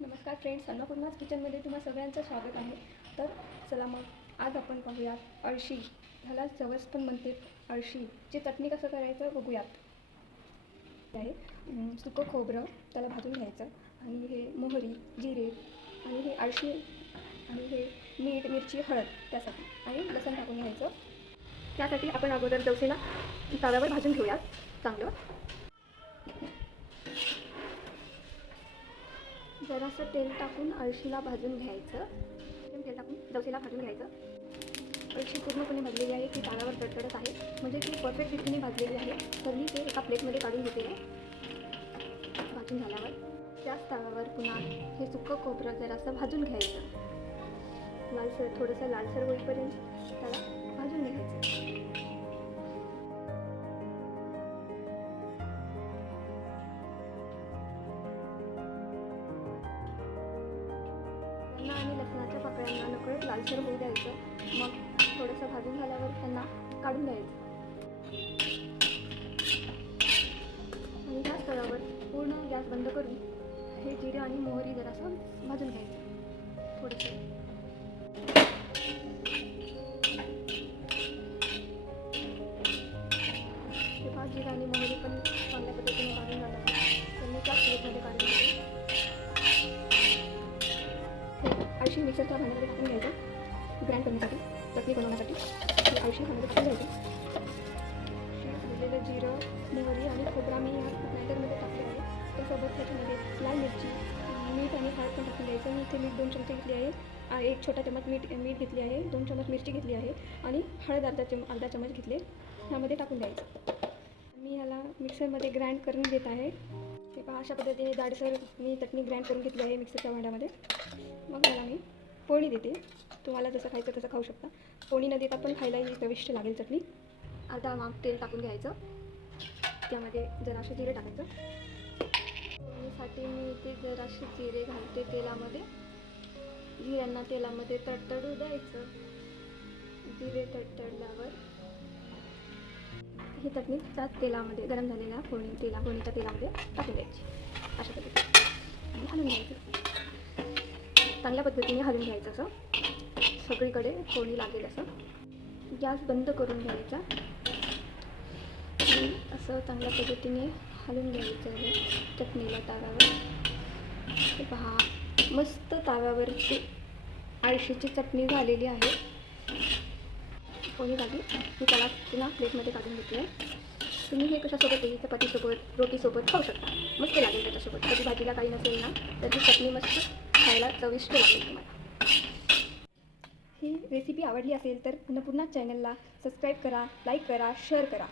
नमस्कार फ्रेंड्स, अन्नपूर्णाज किचनमध्ये तुम्हा सगळ्यांचं स्वागत आहे. तर चला मग आज आपण पाहूयात अळशी, ह्याला जवस पण म्हणते. अळशीची चटणी कसं करायचं बघूयात. आहे सुकं खोबरं त्याला भाजून घ्यायचं, आणि हे मोहरी, जिरे आणि हे अळशी आणि हे मीठ, मिरची, हळद त्यासाठी, आणि लसूण टाकून घ्यायचं. त्यासाठी आपण अगोदर जवसेला तव्यावर भाजून घेऊयात चांगलं. जरासं तेल टाकून अळशीला भाजून घ्यायचं. तेल टाकून जवसेला भाजून घ्यायचं. अळशी पूर्णपणे भाजलेली आहे, ती तव्यावर तडतडत आहे, म्हणजे ती परफेक्ट रीतीने भाजलेली आहे. तर मी ते एका प्लेटमध्ये काढून घेते आहे. भाजून झाल्यावर त्याच तव्यावर पुन्हा हे सुकं खोबरं जरासं भाजून घ्यायचं. लालसर, थोडंसं लालसर होईपर्यंत त्याला भाजून घ्यायचं. आणि लसणाच्या पाकळ्यांना नकळत लालसर होऊ द्यायचं. मग थोडंसं भाजून झाल्यावर त्यांना काढून द्यायचं. आणि ह्याच तव्यावर पूर्ण गॅस बंद करून हे जिरे आणि मोहरी जरासं भाजून घ्यायचं थोडंसं. तेव्हा जिरे आणि मोहरी पण चांगल्या पद्धतीने भाजून झालं तर मी त्याच प्लेटमध्ये काढून घेते. अळशी मिक्सरच्या भांड्यामध्ये टाकून घ्यायचं ग्राइंड करण्यासाठी, चटणी बनवण्यासाठी. अळशी भांड्यामध्ये टाकून घ्यायचं. भाजलेलं जिरं, मोहरी आणि खोबरा मी या ग्राइंडरमध्ये टाकले आहे. त्यासोबत त्याच्यामध्ये लाल मिरची, मीठ आणि हळद पण टाकून द्यायचं. मी इथे मीठ 2 चमचे घेतली आहे, 1 छोटा चमच मीठ घेतली आहे, 2 चमच मिरची घेतली आहे, आणि हळद अर्धा चमच घेतले. ह्यामध्ये टाकून द्यायचं. मी ह्याला मिक्सरमध्ये ग्राइंड करून घेत आहे. ते पहा, अशा पद्धतीने जाडसर मी चटणी ग्राइंड करून घेतली आहे मिक्सरच्या भांड्यामध्ये. मग याला मी फोडणी देते. तुम्हाला जसं खायचं तसं खाऊ शकता. फोडणी न देता पण खायलाही चविष्ट लागेल चटणी. अर्धा माप तेल टाकून घ्यायचं. त्यामध्ये जराशे जिरे टाकायचं. फोडणीसाठी मी इथे जराशे जिरे घालते तेलामध्ये. जिऱ्यांना तेलामध्ये तडतडू द्यायचं. जिरे तडतडल्यावर ही चटणी त्याच तेलामध्ये, गरम झालेल्या फोडणीच्या तेलामध्ये टाकून द्यायची. अशा पद्धतीने आणि हलवून घ्यायचं. चांगल्या पद्धतीने हलवून घ्यायचं, असं सगळीकडे फोडणी लागेल असं. गॅस बंद करून घ्यायचा आणि असं चांगल्या पद्धतीने हलवून घ्यायचं आहे चटणीला तव्यावर. हे पहा, मस्त तव्यावरची अळशीची चटणी झालेली आहे. फोडणी टाकली मी त्याला पुन्हा प्लेटमध्ये काढून घेतली आहे. तुम्ही हे कशासोबतही चपातीसोबत, रोटीसोबत खाऊ शकता. मस्त लागेल त्याच्यासोबत. कधी भाजीला काही नसेल ना तर ही चटणी मस्त खायला चविष्ट लागेल तुम्हाला. ही रेसिपी आवडली असेल तर अन्नपूर्णा चॅनलला सबस्क्राईब करा, लाईक करा, शेअर करा.